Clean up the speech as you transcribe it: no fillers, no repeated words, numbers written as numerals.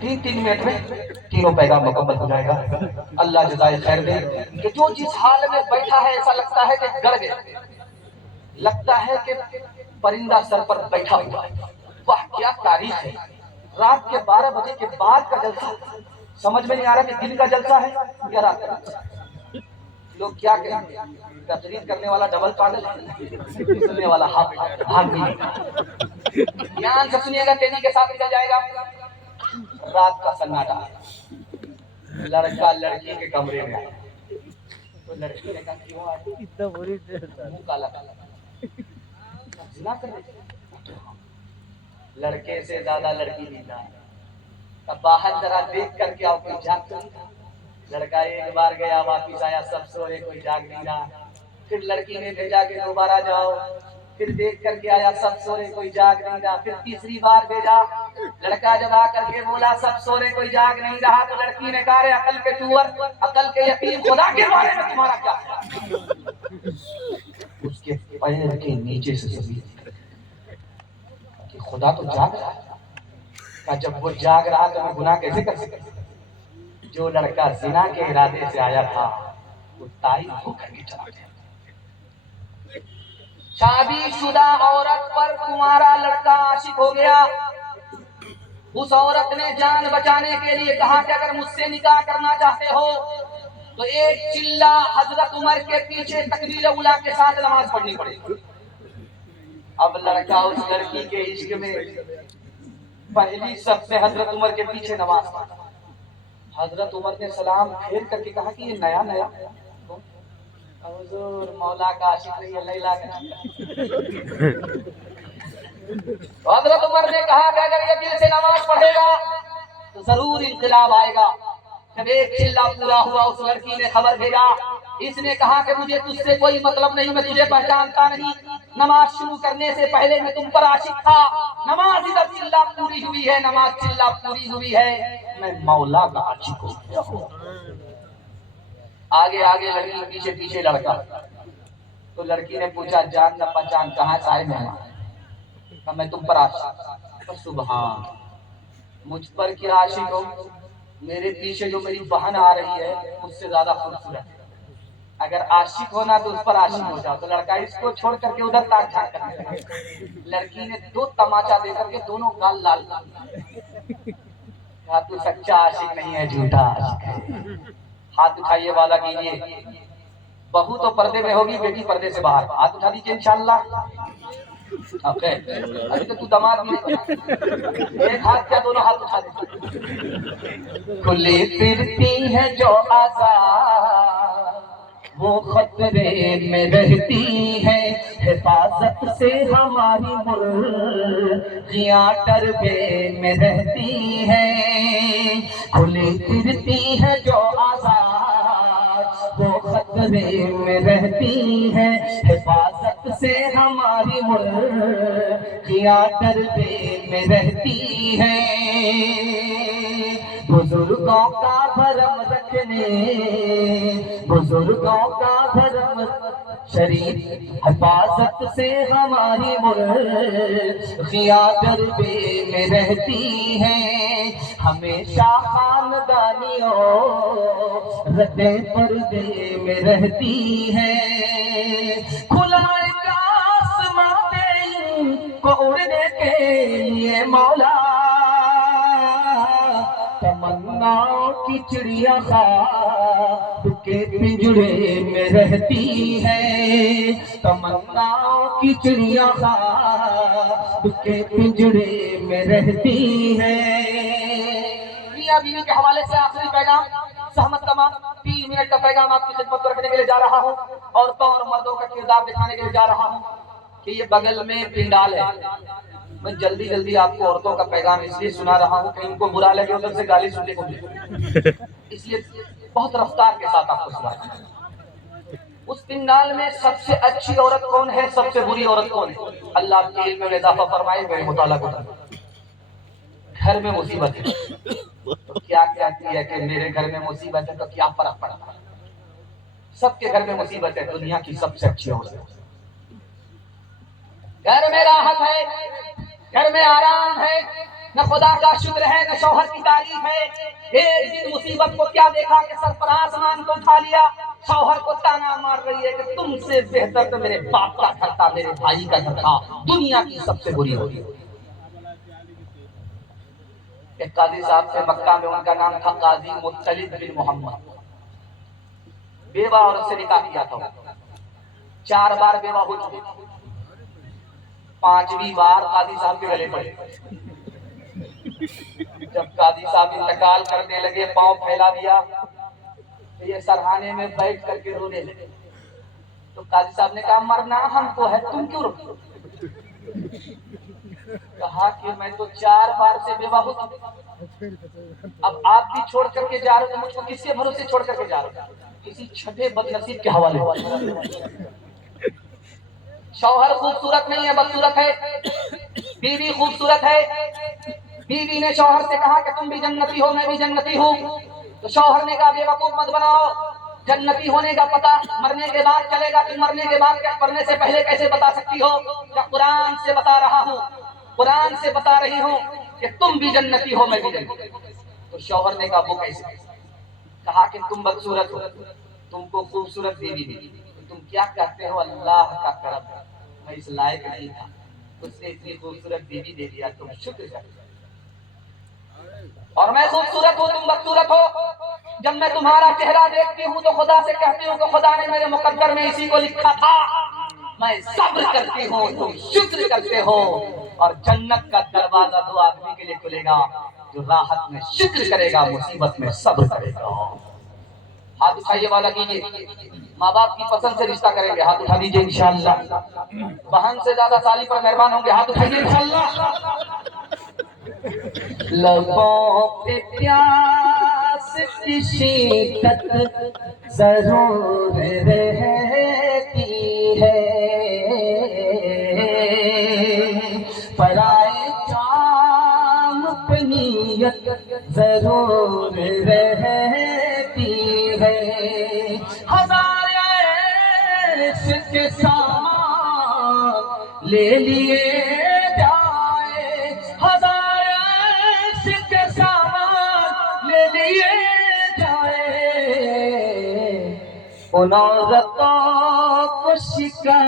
3 minute میں تینوں پیغام مکمل ہو جائے گا۔ اللہ جزائے خیر دے کہ جو جس حال میں بیٹھا ہے ایسا لگتا ہے کہ گڑ گیا، لگتا ہے کہ پرندہ سر پر بیٹھا ہوا ہے۔ واہ کیا تاریخ ہے! رات کے 12 بجے کے بعد کا جلسہ، سمجھ میں نہیں آ رہا کہ دن کا جلسہ ہے یا رات کا جلسہ۔ لوگ کیا کہیں گے؟ تقریر کرنے والا ڈبل پاگل ہے، سننے والا ہاتھ بھی دھیان سے سنیے گا، تیزی کے ساتھ نکل جائے گا۔ رات کا سناٹا، لڑکا لڑکی کے کمرے میں آیا تو لڑکی نے کہا کیوں آئے؟ منہ کالا زنا کر رہے، لڑکے سے زیادہ لڑکی نہیں ہے، اب باہر ذرا دیکھ کر کے آؤ کوئی جاگ تو نہیں رہا۔ لڑکا ایک بار گیا واپس آیا، سب سوئے کوئی جاگ نہیں رہا۔ پھر لڑکی نے بھیجا کہ دوبارہ جاؤ، پھر دیکھ کر کے آیا سب سو رہے کوئی جاگ نہیں رہا۔ پھر تیسری بار بھیجا، لڑکا جب آ کر کے بولا سب سو رہے کوئی جاگ نہیں رہا، تو لڑکی نے کہا رے عقل کے ٹور، عقل کے یتیم، خدا کے بارے میں تمہارا کیا خیال؟ اس کے پیر کے نیچے سے زمین کہ خدا تو جاگ رہا ہے، کہ جب وہ جاگ رہا تو میں گناہ کیسے کر سکتا؟ جو لڑکا زنا کے ارادے سے آیا تھا وہ تائب ہو کر کے چلا گیا۔ شادی شدہ عورت پر تمہارا لڑکا عاشق ہو گیا، اس عورت نے جان بچانے کے لیے کہا کہ اگر مجھ سے نکاح کرنا چاہتے ہو تو ایک چلہ حضرت عمر کے پیچھے تکبیر اولیٰ کے ساتھ نماز پڑھنی پڑے گی۔ اب لڑکا اس لڑکی کے عشق میں پہلی سب سے حضرت عمر کے پیچھے نماز پڑھا۔ حضرت عمر نے سلام پھیر کر کے کہا کہ یہ نیا نیا حضور مولا کا عاشق نہیں ہے، لیلا کا۔ تو حضرت عمر نے کہا کہ اگر یہ دل سے نماز پڑھے گا تو ضرور انقلاب آئے گا۔ جب ایک چلہ پورا ہوا اس لڑکی نے خبر بھیجا، اس نے کہا کہ مجھے تجھ سے کوئی مطلب نہیں، میں تجھے پہچانتا نہیں، نماز شروع کرنے سے پہلے میں تم پر عاشق تھا، نماز ادھر چلہ پوری ہوئی ہے، نماز چلہ پوری ہوئی ہے، میں مولا کا عاشق ہو گیا ہوں۔ آگے آگے لڑکی، پیچھے پیچھے لڑکا۔ تو لڑکی نے پوچھا جان نہ پہچان کہاں سے آئے مہمان؟ میں تم پر عاشق۔ سبحان، مجھ پر کیا عاشق ہو؟ میرے پیچھے جو میری بہن آ رہی ہے مجھ سے زیادہ خوبصورت ہے، اگر عاشق ہونا تو اس پر عاشق ہو جاؤ۔ تو لڑکا اس کو چھوڑ کر کے ادھر تاک جھانک کرنے لگا۔ لڑکی نے 2 تماچا دے کر کے دونوں گال لال کہا تو سچا عاشق نہیں ہے، جھوٹا عاشق ہے۔ ہاتھ اٹھائیے، وعدہ کیجیے، بہو تو پردے میں ہوگی، بیٹی پردے سے باہر۔ ہاتھ اٹھا دیجیے انشاءاللہ۔ ابھی تو دماد نہیں، ایک ہاتھ کیا دونوں ہاتھ اٹھا دیتے۔ کھلی پھرتی ہے جو آزاد وہ خطرے میں رہتی ہے، حفاظت سے ہماری مرغیاں ڈربے میں رہتی ہے۔ کھلی پھرتی ہے جو آزاد وہ خطرے میں رہتی ہے، حفاظت سے ہماری مرغیاں ڈربے میں رہتی ہے۔ بزرگوں کا بھرم رکھنے، بزرگوں کا بھرم شریف حفاظت سے ہماری مرغیاں ڈربے میں رہتی ہیں۔ ہمیشہ خاندانیوں رتے پردے میں رہتی ہیں۔ کھلا ایک آسماں پہ ان کو اڑنے کے لیے مولا، تمناؤں کی چڑیا خواب کے پنجرے میں رہتی ہے، تمناؤں کی چڑیا خواب کے پنجرے میں رہتی ہے۔ میاں بیوی کے حوالے سے آخری پیغام، سہمت تمام 3 منٹ کا پیغام آپ کی خدمت کو رکھنے کے لیے جا رہا ہوں، عورتوں اور مردوں کا کردار دکھانے کے لیے جا رہا ہوں کہ یہ بغل میں پنڈال ہے۔ میں جلدی جلدی آپ کو عورتوں کا پیغام اس لیے سنا رہا ہوں کہ ان کو برا لگے ادھر سے گالی سننے کو ملے، اس لیے بہت رفتار کے ساتھ آپ کو سنا رہا ہوں۔ اس پنڈال میں سب سے اچھی عورت کون ہے، سب سے بری عورت کون ہے؟ اللہ آپ کے علم میں اضافہ فرمائے، میرے مطالعہ کو۔ گھر میں مصیبت ہے تو کیا کہتی ہے کہ میرے گھر میں مصیبت ہے تو کیا فرق پڑتا ہے؟ سب کے گھر میں مصیبت ہے، دنیا کی سب سے اچھی عورت ہے۔ گھر میں راحت ہے، گھر میں آرام ہے، نہ خدا کا شکر ہے نہ شوہر کی تعریف ہے. ایک دن مصیبت کو کیا دیکھا کہ سر پر آسمان کو اٹھا لیا, شوہر کو تانا مار رہی ہے کہ تم سے بہتر تو میرے باپ کا گھر تھا, میرے بھائی کا گھر تھا, دنیا کی سب سے بری ہوئی. ایک قاضی صاحب تھے مکہ میں, ان کا نام تھا قاضی مطلب بن محمد. بیوہ عورت سے نکاح کیا تھا, 4 بار بیوہ ہو چکی, 5ویں بار قاضی صاحب کے گلے پڑے. جب قاضی صاحب انتقال کرنے لگے, پاؤں پھیلا دیا, تو یہ سرہانے میں بیٹھ کر کے رونے لگے. تو قاضی صاحب نے کہا مرنا ہم کو ہے, تم کیوں رو؟ کہا کہ میں تو 4 بار سے بیوہ ہو چکی, اب آپ بھی چھوڑ کر کے جا رہے تو مجھ کو کس کے بھروسے چھوڑ کر کے جا رہے, کسی چھٹے بد نصیب کے حوالے. شوہر خوبصورت نہیں ہے, بدصورت ہے. بیوی خوبصورت ہے. بیوی نے شوہر سے کہا کہ تم بھی جنتی ہو, میں بھی جنتی ہوں. تو شوہر نے کہا بیوقوف مت بناؤ, جنتی ہونے کا پتہ مرنے کے بعد چلے گا, تم مرنے کے بعد مرنے سے پہلے کیسے بتا سکتی ہو؟ کہ قرآن سے بتا رہا ہوں, قرآن سے بتا رہی ہوں کہ تم بھی جنتی ہو, میں بھی جنتی ہوں. تو شوہر نے کہا وہ کیسے؟ کہا کہ تم بدصورت ہو, تم کو خوبصورت بیوی دی, تم کیا کہتے ہو اللہ کا کرم ہے, میں اس لائق نہیں تھا, اس نے اتنی خوبصورت بیوی دے دیا, تم شکر کرو. اور میں خوبصورت ہوں, تم بدصورت ہو. جب میں تمہارا چہرہ دیکھتی ہوں تو خدا سے کہتی ہوں کہ خدا نے میرے مقدر میں اسی کو لکھا تھا. میں صبر کرتی ہوں, تم شکر کرتے ہو. اور جنت کا دروازہ 2 آدمی کے لیے کھلے گا, جو راحت میں شکر کرے گا, مصیبت میں صبر کرے گا. ہاتھ اٹھائیے والا کیجیے, ماں باپ کی پسند سے رشتہ کریں گے, ہاتھ اٹھا دیجیے انشاءاللہ. بہن سے زیادہ سالی پر مہربان ہوں گے, ہاتھ اٹھائیے انشاءاللہ. لبوں پہ پیاس کی شدت ضرور رہتی ہے, پرائے جام پہ نیت ضرور رہتی ہے. ہزار عشق کے سامان لے لیے جائے, ہزار عشق کے سامان لے لیے جائے, ان عورتوں کو شکایت